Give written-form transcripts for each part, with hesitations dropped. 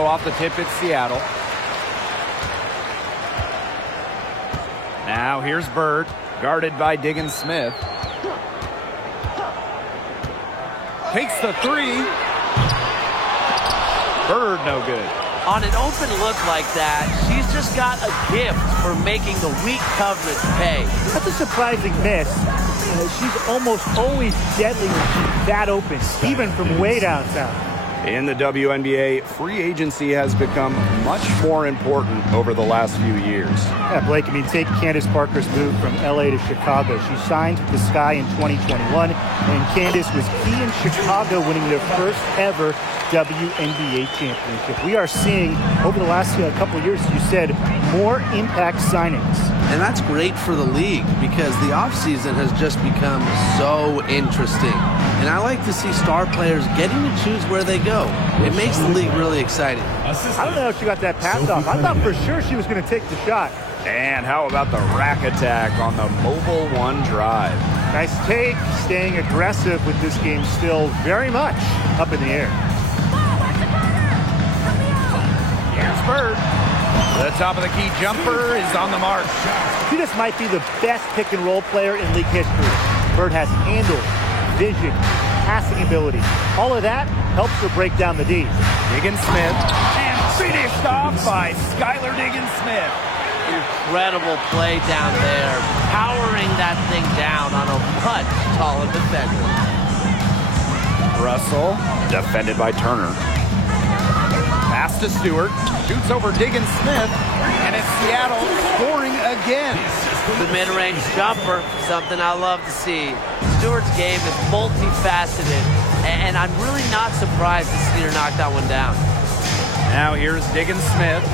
go off the tip. It's Seattle. Now here's Bird, guarded by Diggins Smith. Takes the three. Bird, no good. On an open look like that, she's just got a gift for making the weak coverage pay. That's a surprising miss. She's almost always deadly when she's that open, even from way down south. In the WNBA, free agency has become much more important over the last few years. Yeah, Blake, I mean, take Candace Parker's move from LA to Chicago. She signed with the Sky in 2021, and Candace was key in Chicago winning their first ever WNBA championship. We are seeing, over the last couple of years, as you said, more impact signings. And that's great for the league because the offseason has just become so interesting. And I like to see star players getting to choose where they go. It makes the league really exciting. I don't know if she got that pass off. I thought for sure she was going to take the shot. And how about the rack attack on the Mobile One drive? Nice take, staying aggressive with this game still very much up in the air. Here's Bird. The top of the key jumper is on the mark. She just might be the best pick and roll player in league history. Bird has handle, vision, passing ability. All of that helps her break down the D. Diggins Smith, and finished off by Skylar Diggins Smith. Incredible play down there, powering that thing down on a much taller defender. Russell, defended by Turner. Pass to Stewart, shoots over Diggins Smith, and it's Seattle scoring again. The mid-range jumper, something I love to see. Stewart's game is multifaceted, and I'm really not surprised to see her knock that one down. Now here's Diggins Smith.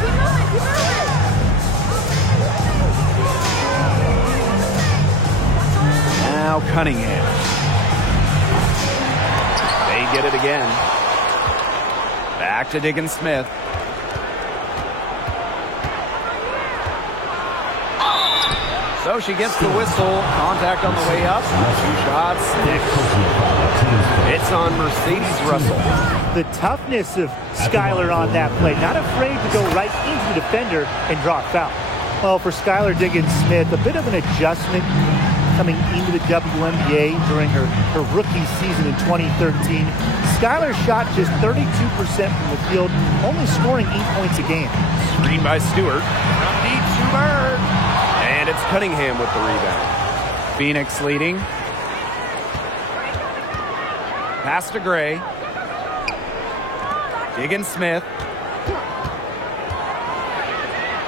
Now Cunningham. They get it again. Back to Diggins Smith. So she gets the whistle. Contact on the way up. 2 shots. It's on Mercedes Russell. The toughness of Skylar on that play. Not afraid to go right into the defender and draw a foul. Well, for Skylar Diggins Smith, a bit of an adjustment coming into the WNBA during her rookie season in 2013. Skylar shot just 32% from the field, only scoring 8 points a game. Screen by Stewart. From deep to Bird. And it's Cunningham with the rebound. Phoenix leading. Pass to Gray. Diggins Smith.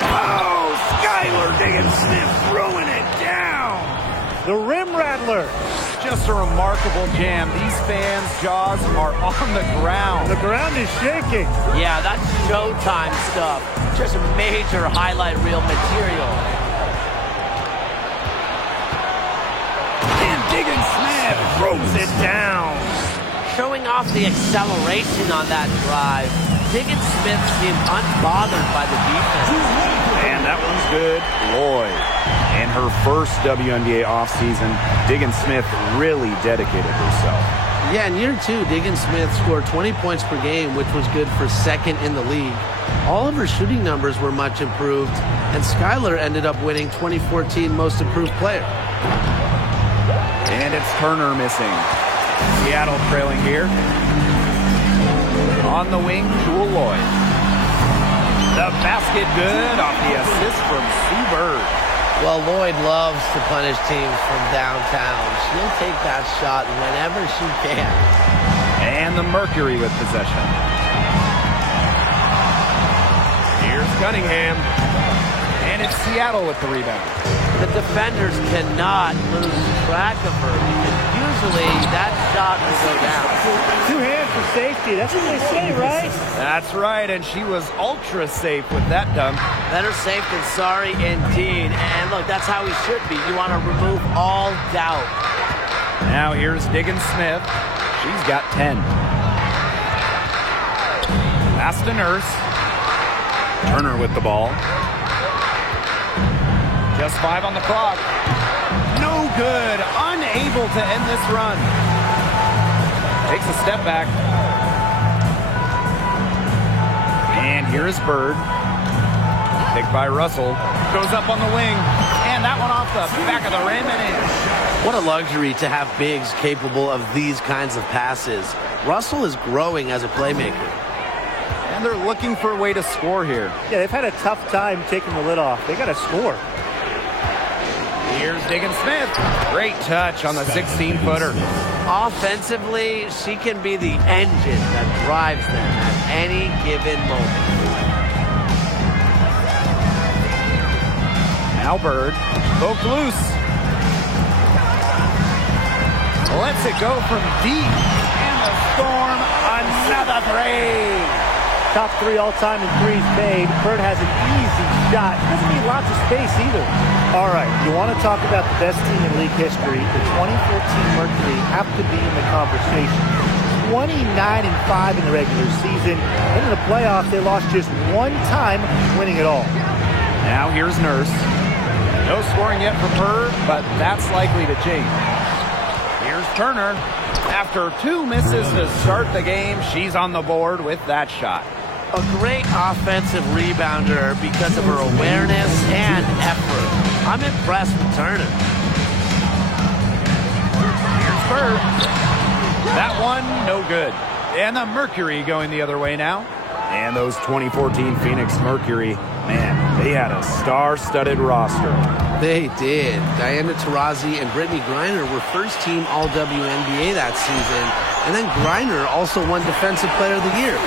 Oh, Skylar Diggins Smith throwing it down. The rim rattler. Just a remarkable jam. These fans' jaws are on the ground. The ground is shaking. Yeah, that's Showtime stuff. Just major highlight reel material. And Diggins Smith throws it down. Showing off the acceleration on that drive. Diggins Smith seemed unbothered by the defense. And that one's good. Lloyd. In her first WNBA offseason, Diggins Smith really dedicated herself. Yeah, in year 2, Diggins Smith scored 20 points per game, which was good for second in the league. All of her shooting numbers were much improved, and Skylar ended up winning 2014 Most Improved Player. And it's Turner missing. Seattle trailing here. On the wing, Jewel Lloyd. The basket good off the assist from Sue Bird. Well, Lloyd loves to punish teams from downtown. She'll take that shot whenever she can. And the Mercury with possession. Here's Cunningham. And it's Seattle with the rebound. The defenders cannot lose track of her because usually that shot will go down. 2 hands for safety. That's what they say, right? That's right, and she was ultra safe with that dunk. Better safe than sorry indeed. And look, that's how he should be. You want to remove all doubt. Now here's Diggins Smith. She's got 10. Pass to Nurse. Turner with the ball. Just 5 on the clock. No good. Unable to end this run. Takes a step back. And here's Bird. Picked by Russell. Goes up on the wing. And that one off the back of the rim and in. What a luxury to have bigs capable of these kinds of passes. Russell is growing as a playmaker. And they're looking for a way to score here. Yeah, they've had a tough time taking the lid off. They got to score. Here's Diggins Smith. Great touch on the 16-footer. Offensively, she can be the engine that drives them at any given moment. Now Bird. Poked loose. Lets it go from deep. And the Storm, another three. Top 3 all-time in threes made. Bird has an easy shot. Doesn't need lots of space either. All right, you want to talk about the best team in league history. The 2014 Mercury have to be in the conversation. 29-5 in the regular season. And in the playoffs, they lost just one time, winning it all. Now here's Nurse. No scoring yet from her, but that's likely to change. Here's Turner. After 2 misses to start the game, she's on the board with that shot. A great offensive rebounder because of her awareness and effort. I'm impressed with Turner. Here's Bird. That one, no good. And the Mercury going the other way now. And those 2014 Phoenix Mercury, man, they had a star-studded roster. They did. Diana Taurasi and Brittany Griner were first-team All-WNBA that season. And then Griner also won Defensive Player of the Year.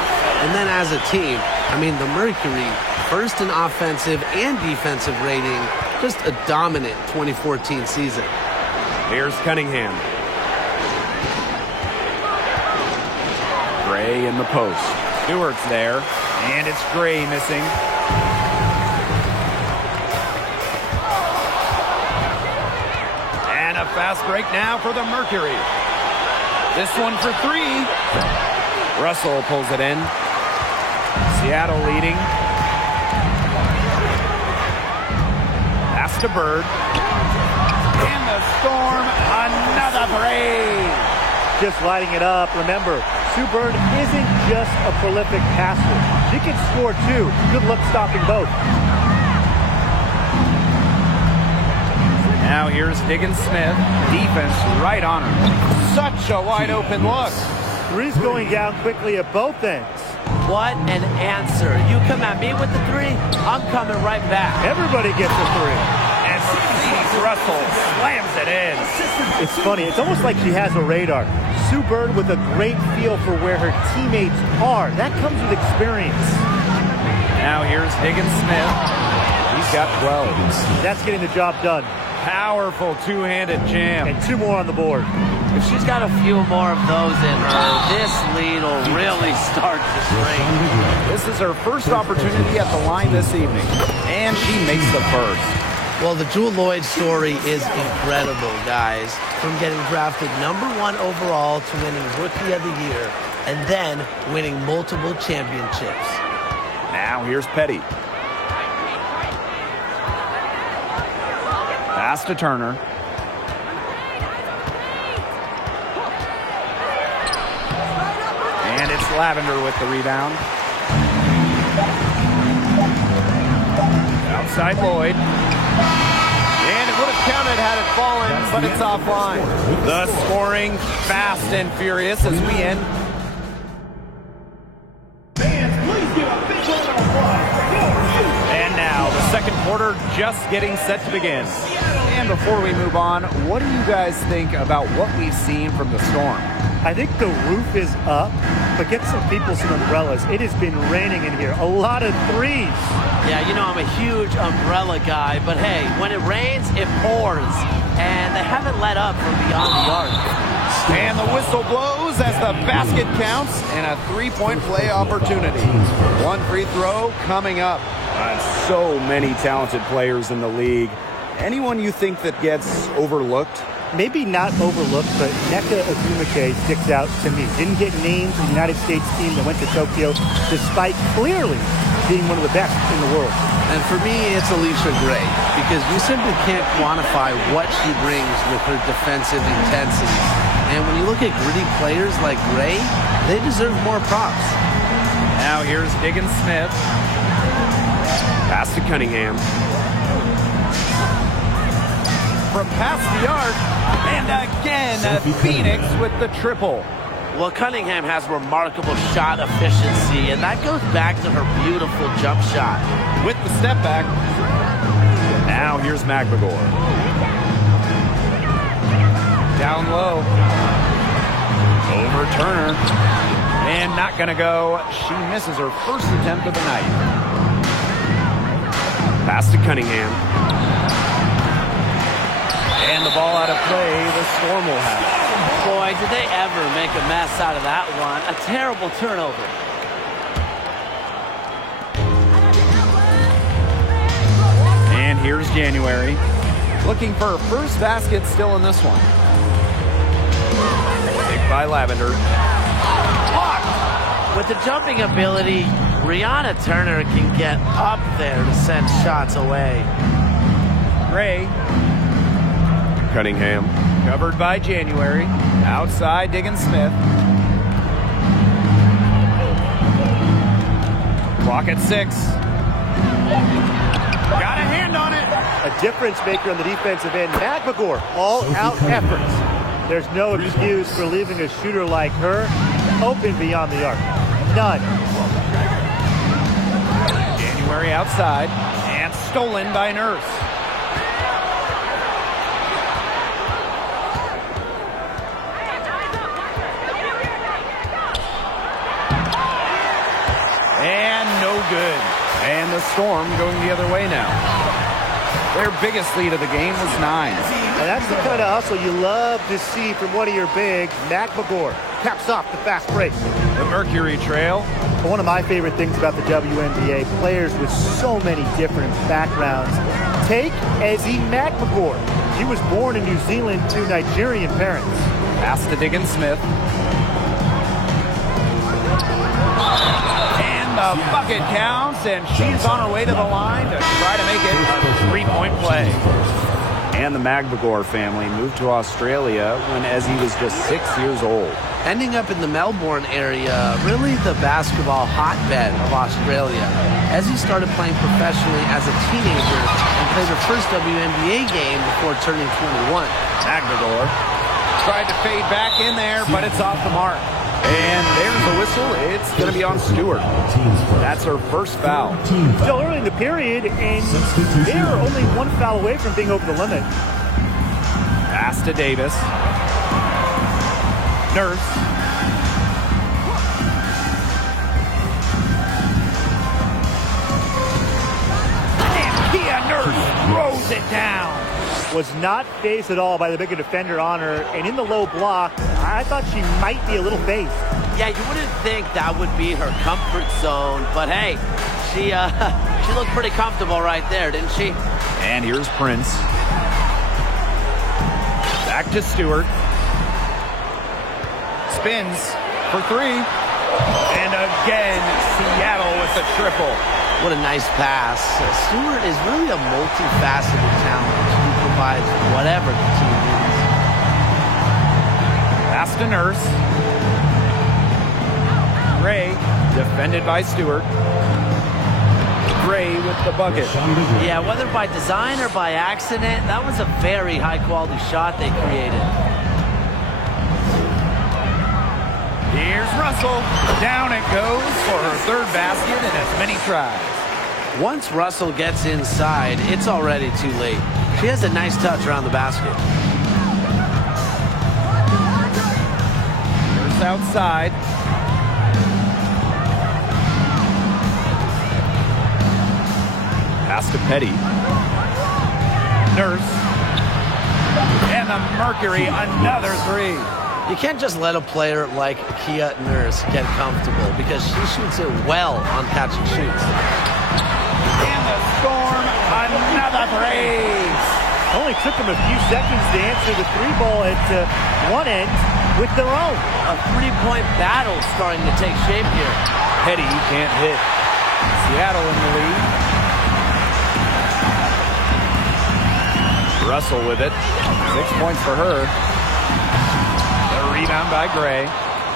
And then as a team, I mean, the Mercury, first in offensive and defensive rating, just a dominant 2014 season. Here's Cunningham. Gray in the post. Stewart's there, and it's Gray missing. And a fast break now for the Mercury. This one for 3. Russell pulls it in. Seattle leading. Pass to Bird. And the Storm, another 3. Just lighting it up. Remember, Sue Bird isn't just a prolific passer. She can score too. Good luck stopping both. Now here's Diggins Smith. Defense right on her. Such a wide open look. 3's going down quickly at both ends. What an answer. You come at me with the 3, I'm coming right back. Everybody gets a 3. And Mercedes Russell slams it in. It's funny. It's almost like she has a radar. Sue Bird with a great feel for where her teammates are. That comes with experience. Now here's Diggins Smith. He's got 12. That's getting the job done. Powerful two-handed jam. And 2 more on the board. If she's got a few more of those in her, this lead will really start to shrink. This is her first opportunity at the line this evening. And she makes the first. Well, the Jewell Loyd story is incredible, guys. From getting drafted #1 overall to winning Rookie of the Year and then winning multiple championships. Now here's Petty. Pass to Turner. And it's Lavender with the rebound. Outside Loyd. And it would have counted had it fallen, but it's offline. The scoring fast and furious as we end. And now the second quarter just getting set to begin. And before we move on, what do you guys think about what we've seen from the Storm? I think the roof is up, but get some people some umbrellas. It has been raining in here. A lot of 3s. Yeah, you know I'm a huge umbrella guy, but hey, when it rains, it pours. And they haven't let up from beyond the arc. And the whistle blows as the basket counts and a 3-point play opportunity. 1 free throw coming up. So many talented players in the league. Anyone you think that gets overlooked? Maybe not overlooked, but Nneka Ogwumike sticks out to me. Didn't get named to the United States team that went to Tokyo, despite clearly being one of the best in the world. And for me, it's Alicia Gray, because you simply can't quantify what she brings with her defensive intensity. And when you look at gritty players like Gray, they deserve more props. Now here's Diggins Smith. Pass to Cunningham. From past the arc, and again, Phoenix with the triple. Well, Cunningham has remarkable shot efficiency, and that goes back to her beautiful jump shot. With the step back. Now here's McMagor. Down low. Over Turner. And not going to go. She misses her first attempt of the night. Pass to Cunningham. And the ball out of play. The Storm will have it. Boy, did they ever make a mess out of that one. A terrible turnover. And here's January. Looking for her first basket still in this one. Picked by Lavender. With the jumping ability, Brianna Turner can get up there to send shots away. Gray. Cunningham. Covered by January. Outside, Diggins Smith. Clock at 6. Got a hand on it. A difference maker on the defensive end. McMagor, all-out efforts. There's no excuse for leaving a shooter like her open beyond the arc. None. January outside. And stolen by Nurse. And no good. And the Storm going the other way now. Their biggest lead of the game was 9. And that's the kind of hustle you love to see from one of your bigs. McMagor caps off the fast break. The Mercury Trail. One of my favorite things about the WNBA, players with so many different backgrounds. Take Ezzy McMagor. She was born in New Zealand to Nigerian parents. Pass to Diggins Smith. The bucket counts, and she's on her way to the line to try to make it a 3-point play. And the McMagor family moved to Australia when Ezzy was just 6 years old. Ending up in the Melbourne area, really the basketball hotbed of Australia. Ezzy started playing professionally as a teenager and played her first WNBA game before turning 21. McMagor tried to fade back in there, but it's off the mark. And there's the whistle. It's going to be on Stewart. That's her first foul. Still early in the period, and they're only one foul away from being over the limit. Pass to Davis. Nurse. And Kia Nurse throws it down. Was not phased at all by the bigger defender on her, and in the low block, I thought she might be a little phased. Yeah, you wouldn't think that would be her comfort zone, but hey, she looked pretty comfortable right there, didn't she? And here's Prince. Back to Stewart. Spins for 3. And again, Seattle with the triple. What a nice pass. Stewart is really a multifaceted talent. She provides whatever the team needs. Pass to Nurse. Gray, defended by Stewart. Gray with the bucket. Yeah, whether by design or by accident, that was a very high-quality shot they created. Here's Russell. Down it goes for her third basket in as many tries. Once Russell gets inside, it's already too late. She has a nice touch around the basket. Nurse outside. Pass to Petty. Nurse. And the Mercury, another 3. You can't just let a player like Kia Nurse get comfortable because she shoots it well on catch and shoots. And the Storm, another 3. Only took them a few seconds to answer the 3-ball at one end with their own. A 3-point battle starting to take shape here. Petty can't hit. Seattle in the lead. Russell with it. 6 points for her. The rebound by Gray.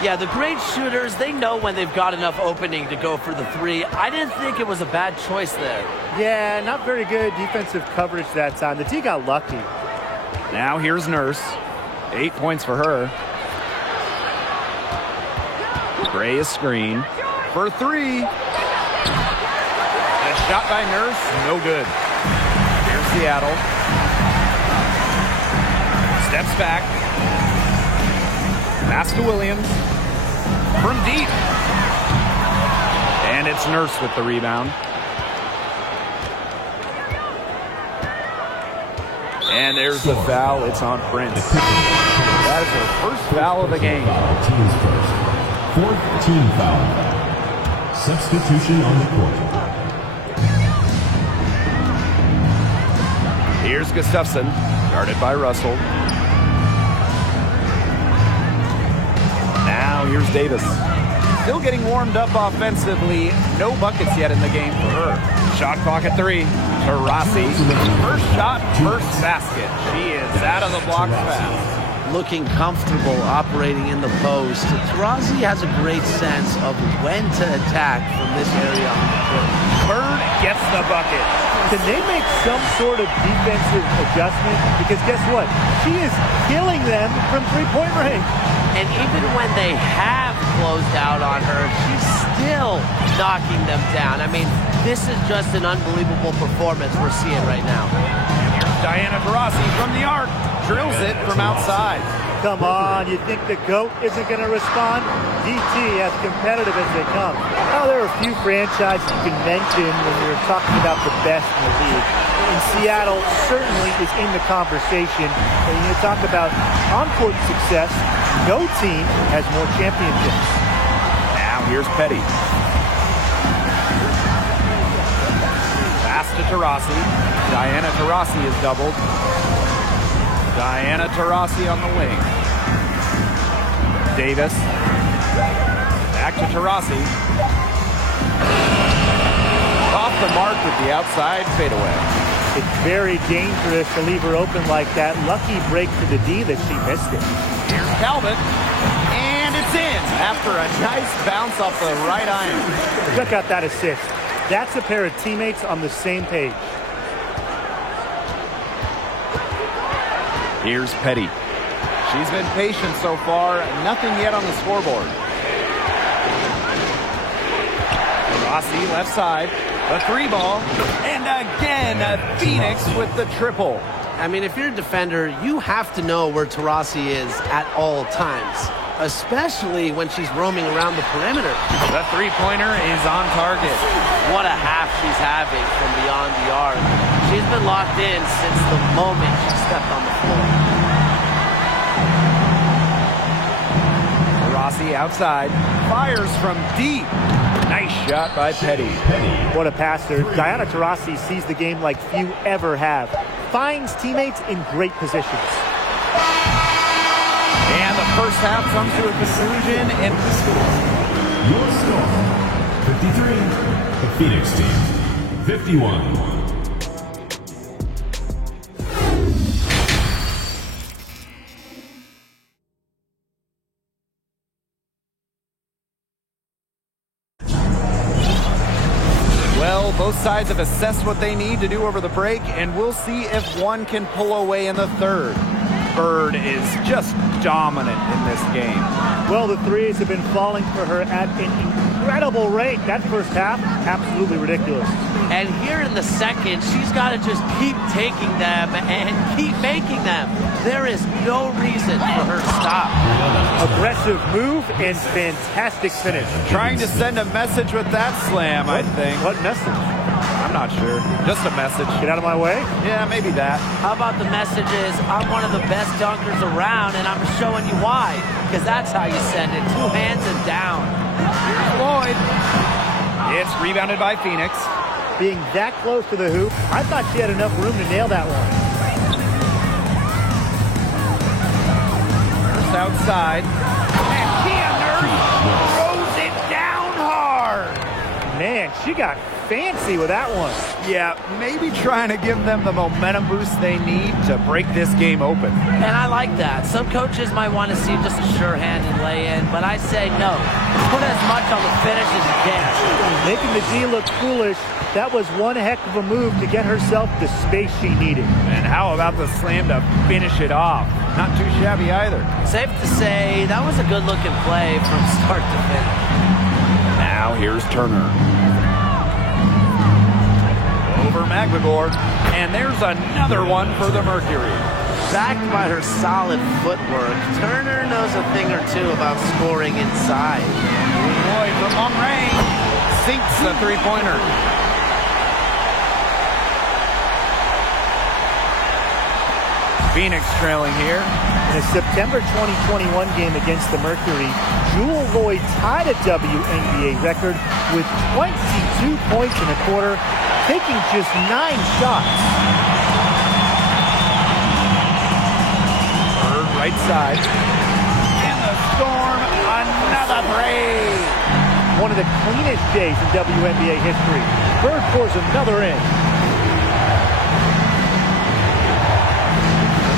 Yeah, the great shooters, they know when they've got enough opening to go for the three. I didn't think it was a bad choice there. Yeah, not very good defensive coverage that time. The D got lucky. Now here's Nurse. 8 points for her. Gray is screen for three. And a shot by Nurse, no good. Here's Seattle. Steps back. Pass to Williams. From deep. And it's Nurse with the rebound. And there's the foul. It's on Prince. That is her first foul of the game. Teams first. Fourth team foul. Substitution on the court. Here's Gustafson, guarded by Russell. Now here's Davis. Still getting warmed up offensively. No buckets yet in the game for her. Shot clock at 3. Taurasi. First shot, first basket. She is out of the blocks fast. Looking comfortable operating in the post. Taurasi has a great sense of when to attack from this area on the court. Bird gets the bucket. Can they make some sort of defensive adjustment? Because guess what? She is killing them from three-point range. And even when they have closed out on her, she's still knocking them down. I mean, this is just an unbelievable performance we're seeing right now. And here's Diana Taurasi from the arc. Drills it from outside. Come on, you think the GOAT isn't going to respond? DT as competitive as they come. Now, there are a few franchises you can mention when you're talking about the best in the league. And Seattle certainly is in the conversation. And you talk about on-court success, no team has more championships. Now here's Petty. Pass to Taurasi. Diana Taurasi is doubled. Diana Taurasi on the wing. Davis. Back to Taurasi. Off the mark with the outside fadeaway. It's very dangerous to leave her open like that. Lucky break to the D that she missed it. Here's Talbot. And it's in after a nice bounce off the right iron. Check out that assist. That's a pair of teammates on the same page. Here's Petty. She's been patient so far. Nothing yet on the scoreboard. Rossi left side. A three ball. And again, Phoenix with the triple. I mean, if you're a defender, you have to know where Taurasi is at all times, especially when she's roaming around the perimeter. The three-pointer is on target. What a half she's having from beyond the arc. She's been locked in since the moment she stepped on the floor. Rossi outside. Fires from deep. Nice shot by Petty. What a passer. Diana Taurasi sees the game like few ever have. Finds teammates in great positions. And the first half comes to a conclusion. And Your score, 53. The Phoenix team, 51. well, both sides have assessed what they need to do over the break, and we'll see if one can pull away in the third. Bird is just dominant in this game. Well, the threes have been falling for her at an incredible rate. That first half, absolutely ridiculous. And here in the second, she's got to just keep taking them and keep making them. There is no reason for her to stop. Aggressive move and fantastic finish. Trying to send a message with that slam, I think. What message? I'm not sure. Just a message. Get out of my way? Yeah, maybe that. How about the message is, I'm one of the best dunkers around, and I'm showing you why. Because that's how you send it. Two hands and down. Here's Lloyd. It's rebounded by Phoenix. Being that close to the hoop, I thought she had enough room to nail that one. First outside. And Kia Nurse throws it down hard. Man, she got fancy with that one. Yeah, maybe trying to give them the momentum boost they need to break this game open. And I like that. Some coaches might want to see just a sure-handed lay-in, but I say no. Put as much on the finish as you can. Making the D look foolish, that was one heck of a move to get herself the space she needed. And how about the slam to finish it off? Not too shabby either. Safe to say, that was a good-looking play from start to finish. Now here's Turner. Over McLegore. And there's another one for the Mercury. Backed by her solid footwork, Turner knows a thing or two about scoring inside. Boy, from long range, sinks the three-pointer. Phoenix trailing here. In a September 2021 game against the Mercury, Jewell Loyd tied a WNBA record with 22 points in a quarter, taking just 9 shots. Bird right side. In the Storm, another three. One of the cleanest days in WNBA history. Bird pours another in.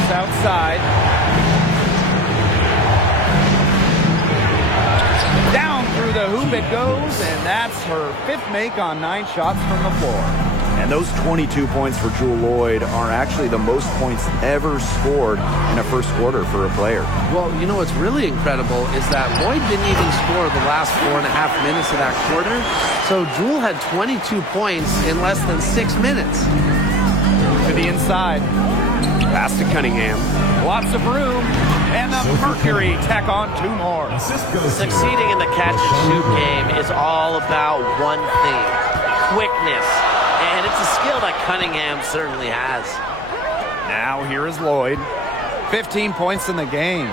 Outside. Down through the hoop it goes, and that's her 5th make on 9 shots from the floor. And those 22 points for Jewell Loyd are actually the most points ever scored in a first quarter for a player. Well, you know what's really incredible is that Loyd didn't even score the last 4.5 minutes of that quarter. So Jewell had 22 points in less than 6 minutes. To the inside. Pass to Cunningham. Lots of room. And the Mercury tack on 2 more. Succeeding in the catch-and-shoot game is all about one thing: quickness. And it's a skill that Cunningham certainly has. Now here is Loyd. 15 points in the game.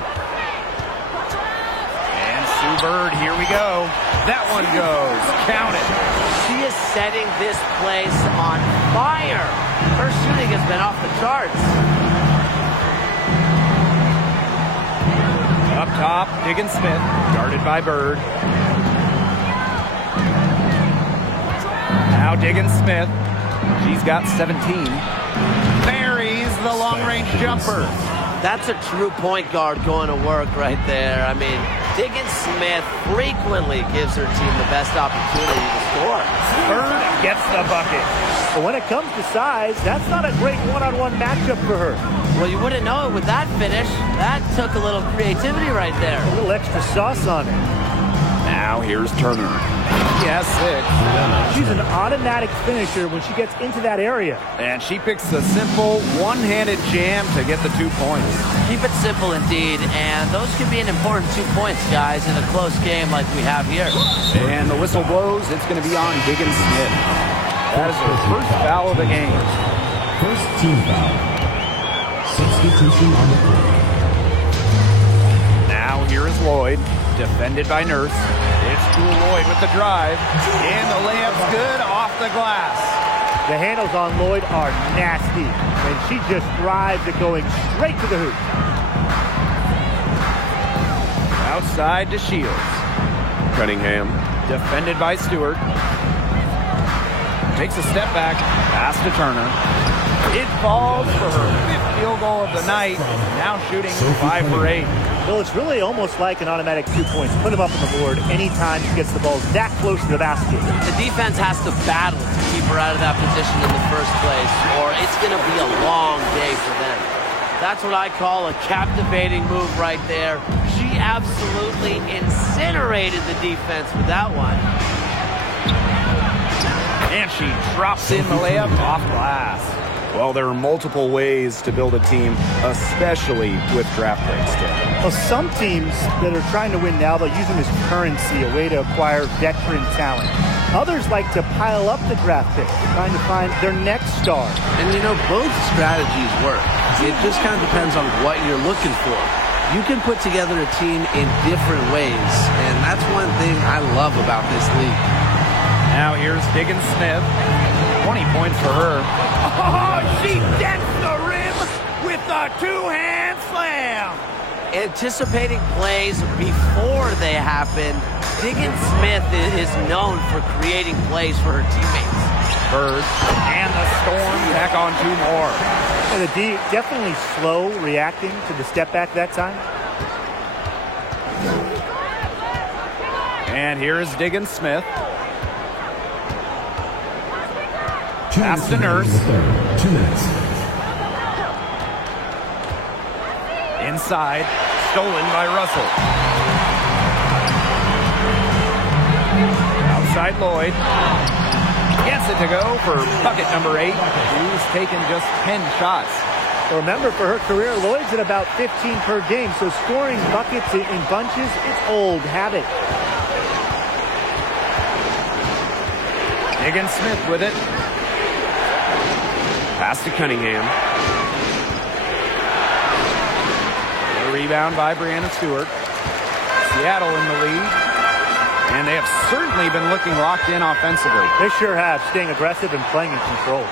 And Sue Bird, here we go. That one goes. Count it. She is setting this place on fire. Her shooting has been off the charts. Up top, Diggins Smith, guarded by Bird. Now Diggins Smith, she's got 17. Buries the long-range jumper. That's a true point guard going to work right there. I mean, Diggins Smith frequently gives her team the best opportunity to score. Bird gets the bucket. But when it comes to size, that's not a great one-on-one matchup for her. Well, you wouldn't know it with that finish. That took a little creativity right there. A little extra sauce on it. Now here's Turner. Yes, 6. She's an automatic finisher when she gets into that area. And she picks a simple one-handed jam to get the 2 points. Keep it simple indeed, and those could be an important 2 points, guys, in a close game like we have here. And the whistle blows. It's going to be on Diggins Smith. That is her first foul of the game. First team foul. Substitution on the court. Now here is Loyd, defended by Nurse. It's Jewell Loyd with the drive. And the layup's good off the glass. The handles on Loyd are nasty, and she just thrives at going straight to the hoop. Outside to Shields. Cunningham, defended by Stewart. Takes a step back, pass to Turner. It falls for her 5th field goal of the night. Now shooting 5 for 8. Well, it's really almost like an automatic 2 points. Put them up on the board anytime she gets the ball that close to the basket. The defense has to battle to keep her out of that position in the first place, or it's going to be a long day for them. That's what I call a captivating move right there. She absolutely incinerated the defense with that one. And she drops in the layup off glass. Well, there are multiple ways to build a team, especially with draft picks, Tim. Well, some teams that are trying to win now, they'll use them as currency, a way to acquire veteran talent. Others like to pile up the draft picks, trying to find their next star. And you know, both strategies work. It just kind of depends on what you're looking for. You can put together a team in different ways, and that's one thing I love about this league. Now here's Diggins Smith. 20 points for her. Oh, she dents the rim with a 2-hand slam. Anticipating plays before they happen Diggins Smith is known for creating plays for her teammates. Bird and the Storm back on 2 more. And the D definitely slow reacting to the step back that time. And here is Diggins Smith. Pass to Nurse. 2 minutes. Inside, stolen by Russell. Outside Lloyd. Gets it to go for bucket number 8. Who's taken just 10 shots. Remember, for her career, Lloyd's at about 15 per game, so scoring buckets in bunches, it's old habit. Diggins Smith with it. Pass to Cunningham. A rebound by Brianna Stewart. Seattle in the lead. And they have certainly been looking locked in offensively. They sure have, staying aggressive and playing in control.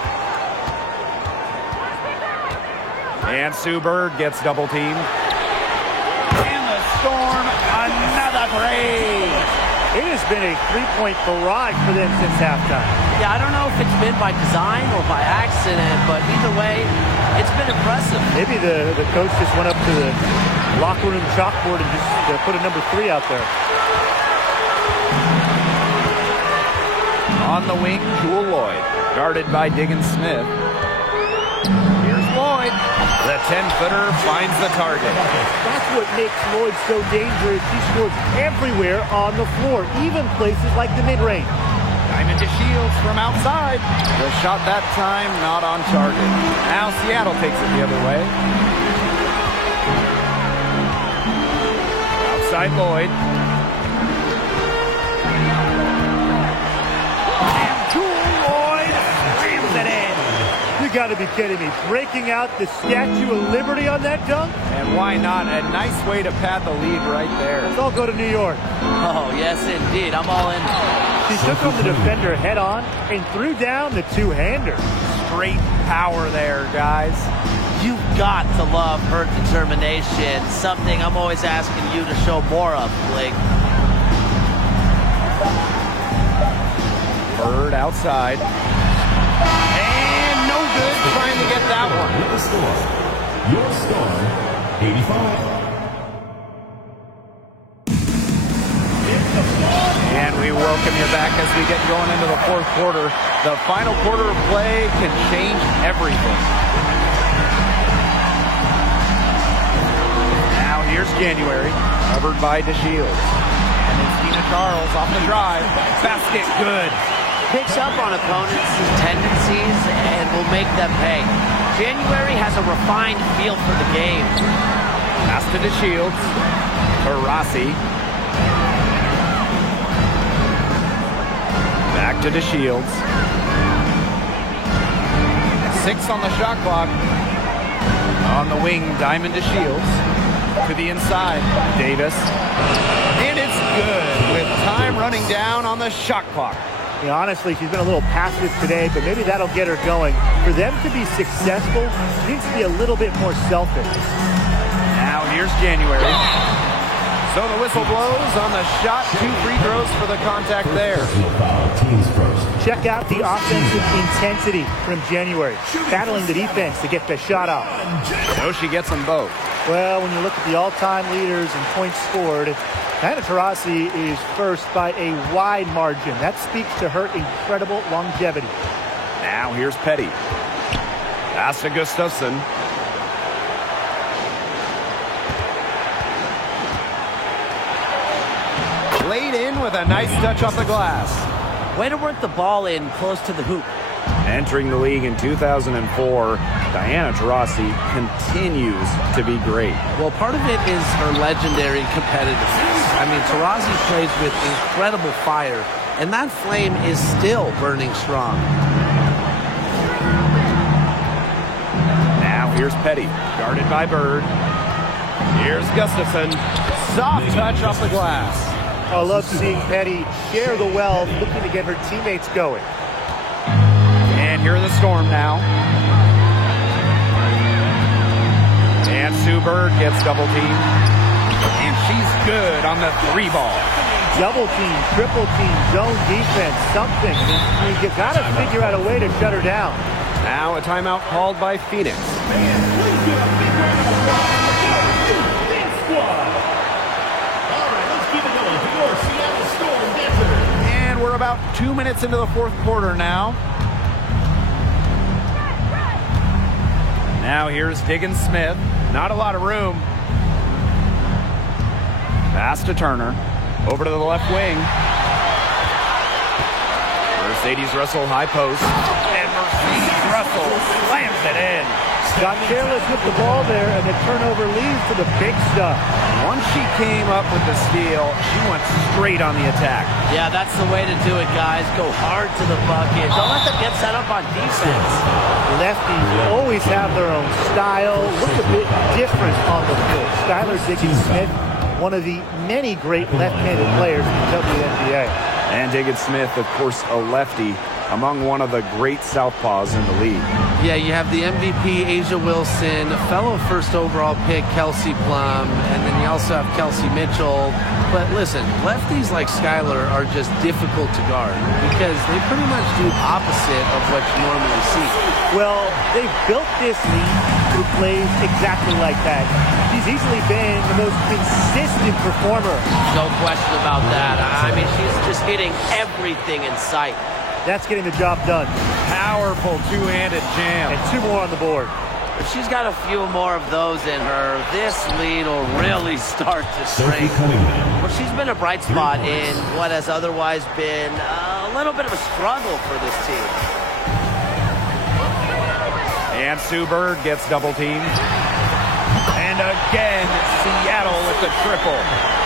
And Sue Bird gets double teamed. And the Storm, another three. It has been a three-point barrage for them since halftime. Yeah, I don't know if it's been by design or by accident, but either way, it's been impressive. Maybe the coach just went up to the locker room chalkboard and just put a number 3 out there. On the wing, Jewel Lloyd, guarded by Diggins Smith. Here's Lloyd. The 10-footer finds the target. That's what makes Lloyd so dangerous. She scores everywhere on the floor, even places like the mid-range. Diamond to Shields from outside. The shot that time not on target. Now Seattle takes it the other way. Outside Lloyd. And Jewel Lloyd slams it in. You got to be kidding me. Breaking out the Statue of Liberty on that dunk? And why not? A nice way to pad the lead right there. Let's all go to New York. Oh, yes, indeed. I'm all in. She took on the defender head on and threw down the two-hander. Straight power there, guys. You've got to love her determination. Something I'm always asking you to show more of, Blake. Bird outside. And no good trying to get that one. With the score, your score, 85. And we welcome you back as we get going into the 4th quarter. The final quarter of play can change everything. Now here's January, covered by DeShields. And it's Tina Charles off the drive. Basket good. Picks up on opponents' tendencies and will make them pay. January has a refined feel for the game. Pass to DeShields. Taurasi. Back to DeShields. 6 on the shot clock. On the wing, Diamond DeShields. To the inside, Davis. And it's good with time running down on the shot clock. You know, honestly, she's been a little passive today, but maybe that'll get her going. For them to be successful, she needs to be a little bit more selfish. Now here's January. So the whistle blows on the shot. 2 free throws for the contact there. Teams first. Check out the offensive intensity from January, battling the defense to get the shot off. So she gets them both. Well, when you look at the all-time leaders in points scored, Diana Taurasi is first by a wide margin. That speaks to her incredible longevity. Now here's Petty. Pass to Gustafson. Laid in with a nice touch off the glass. Way to work the ball in close to the hoop. Entering the league in 2004, Diana Taurasi continues to be great. Well, part of it is her legendary competitiveness. I mean, Taurasi plays with incredible fire, and that flame is still burning strong. Now here's Petty, guarded by Bird. Here's Gustafson. Soft touch off the glass. I love seeing Petty share the wealth, looking to get her teammates going. And here are the Storm now. And Sue Bird gets double teamed. And she's good on the 3 ball. double team, triple team, zone defense, something. I mean, you got to figure out a way to shut her down. Now a timeout called by Phoenix. And we're about 2 minutes into the fourth quarter now. Now here's Diggins Smith. Not a lot of room. Pass to Turner. Over to the left wing. Mercedes Russell high post. And Mercedes Russell slams it in. Got careless with the ball there, and the turnover leads to the big stuff. Once she came up with the steal, she went straight on the attack. Yeah, that's the way to do it, guys. Go hard to the bucket. Don't let them get set up on defense. Lefties always have their own style. Look a bit different on the field. Skylar Diggins-Smith, one of the many great left-handed players in the WNBA. And Diggins-Smith, of course, a lefty, among one of the great southpaws in the league. Yeah, you have the MVP, Asia Wilson, fellow first overall pick, Kelsey Plum, and then you also have Kelsey Mitchell. But listen, lefties like Skylar are just difficult to guard because they pretty much do opposite of what you normally see. Well, they've built this league who plays exactly like that. She's easily been the most consistent performer. No question about that. I mean, she's just hitting everything in sight. That's getting the job done. Powerful two-handed jam. And 2 more on the board. If she's got a few more of those in her, this lead will really start to Sophie strengthen. Cunningham. Well, she's been a bright spot in what has otherwise been a little bit of a struggle for this team. And Sue Bird gets double teamed. And again, Seattle with the triple.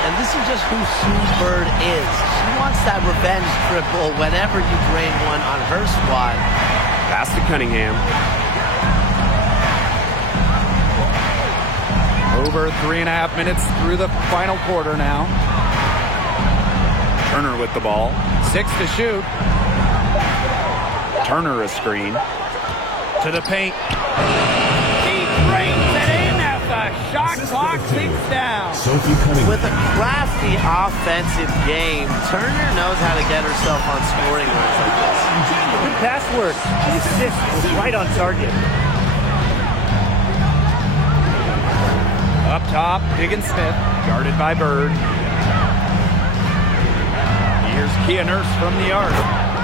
And this is just who Sue Bird is. She wants that revenge triple whenever you drain one on her squad. Pass to Cunningham. Over 3.5 minutes through the final quarter now. Turner with the ball. 6 to shoot. Turner a screen. To the paint. He brings it in as the shot clock ticks down. Sophie Cunningham. With a crafty offensive game, Turner knows how to get herself on scoring runs like this. Good pass work. The assist was right on target. Up top, Diggins-Smith, guarded by Bird. Here's Kia Nurse from the arc.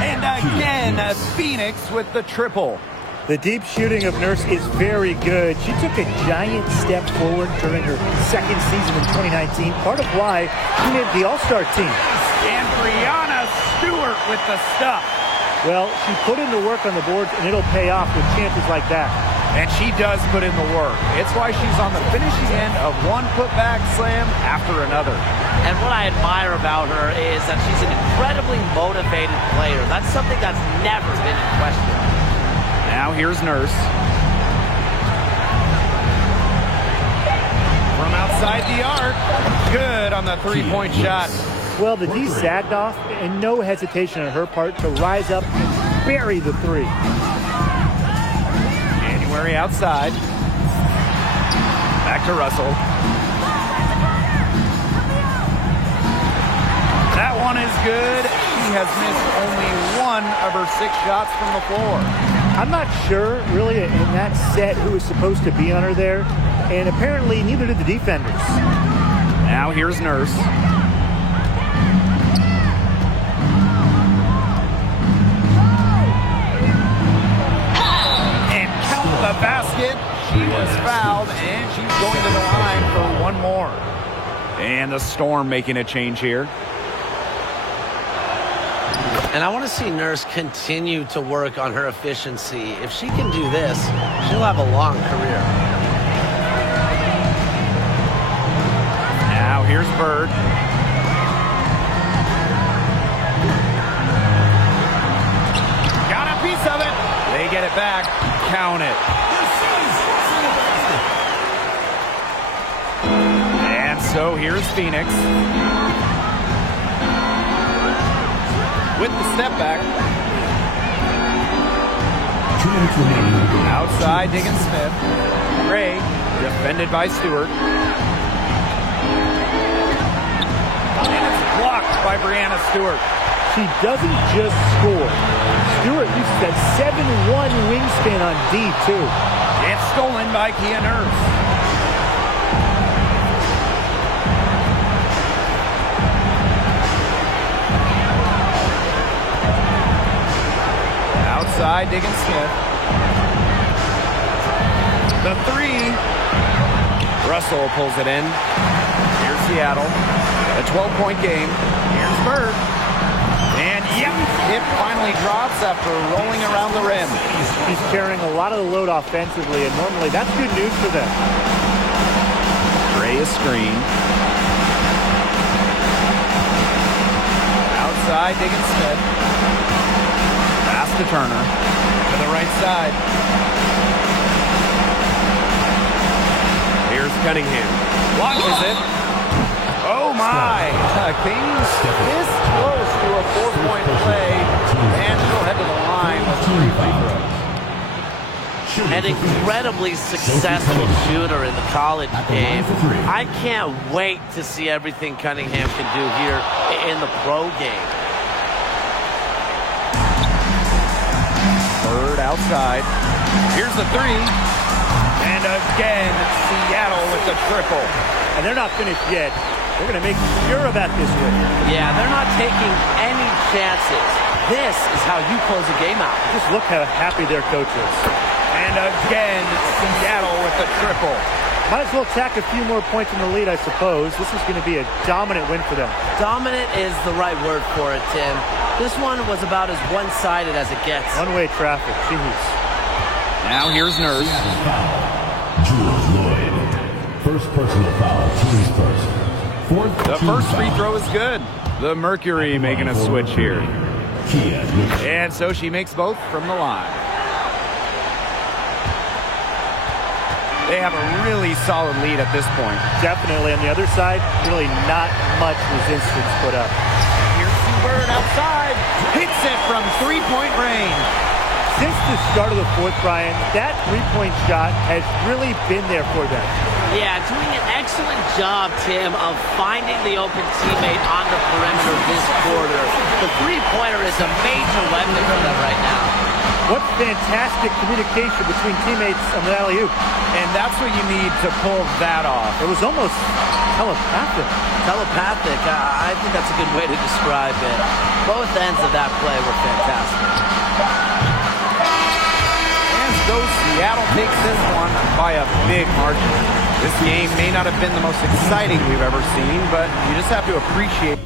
And again, Phoenix with the triple. The deep shooting of Nurse is very good. She took a giant step forward during her second season in 2019, part of why she made the All-Star team. And Brianna Stewart with the stuff. Well, she put in the work on the boards, and it'll pay off with chances like that. And she does put in the work. It's why she's on the finishing end of one putback slam after another. And what I admire about her is that she's an incredibly motivated player. That's something that's never been in question. Now here's Nurse. From outside the arc. Good on the three-point shot. Well, the D sagged off, and no hesitation on her part to rise up and bury the three. January outside. Back to Russell. That one is good. She has missed only 1 of her 6 shots from the floor. I'm not sure, really, in that set who was supposed to be on her there, and apparently neither did the defenders. Now here's Nurse. And count the basket. She was fouled, and she's going to the line for 1 more. And the Storm making a change here. And I want to see Nurse continue to work on her efficiency. If she can do this, she'll have a long career. Now here's Bird. Got a piece of it. They get it back. Count it. And so here's Phoenix. With the step back. 2 minutes remaining. Outside Diggins-Smith. Gray defended by Stewart. And it's blocked by Breanna Stewart. She doesn't just score. Stewart uses that 7'1" wingspan on D, too. It's stolen by Kia Nurse. Outside, Diggins Smith. The three. Russell pulls it in. Here's Seattle. A 12-point game. Here's Bird. And yep, it finally drops after rolling around the rim. He's carrying a lot of the load offensively, and normally that's good news for them. Gray is screen. Outside, Diggins Smith. Pass to Turner. To the right side. Here's Cunningham. Launches it. Oh my! Kings this close to a 4-point play, and he'll head to the line with 3 free throws. An incredibly successful shooter in the college game. I can't wait to see everything Cunningham can do here in the pro game. Bird outside. Here's the three. And again, Seattle with the triple. And they're not finished yet. They're going to make sure about this win. Yeah, they're not taking any chances. This is how you close a game out. Just look how happy their coach is. And again, Seattle with the triple. Might as well tack a few more points in the lead, I suppose. This is going to be a dominant win for them. Dominant is the right word for it, Tim. This one was about as one-sided as it gets. One-way traffic. Jeez. Now here's Nurse. Jules Lloyd. First personal foul, team's first. The first free throw is good. The Mercury making a switch here. And so she makes both from the line. They have a really solid lead at this point. Definitely. On the other side, really not much resistance put up. Here's Sue Bird outside. Hits it from three-point range. Since the start of the fourth, Brian, that three-point shot has really been there for them. Yeah, doing an excellent job, Tim, of finding the open teammate on the perimeter this quarter. The three-pointer is a major weapon for them right now. What fantastic communication between teammates on the alley-oop. And that's what you need to pull that off. It was almost telepathic. Telepathic, I think that's a good way to describe it. Both ends of that play were fantastic. So Seattle takes this one by a big margin. This game may not have been the most exciting we've ever seen, but you just have to appreciate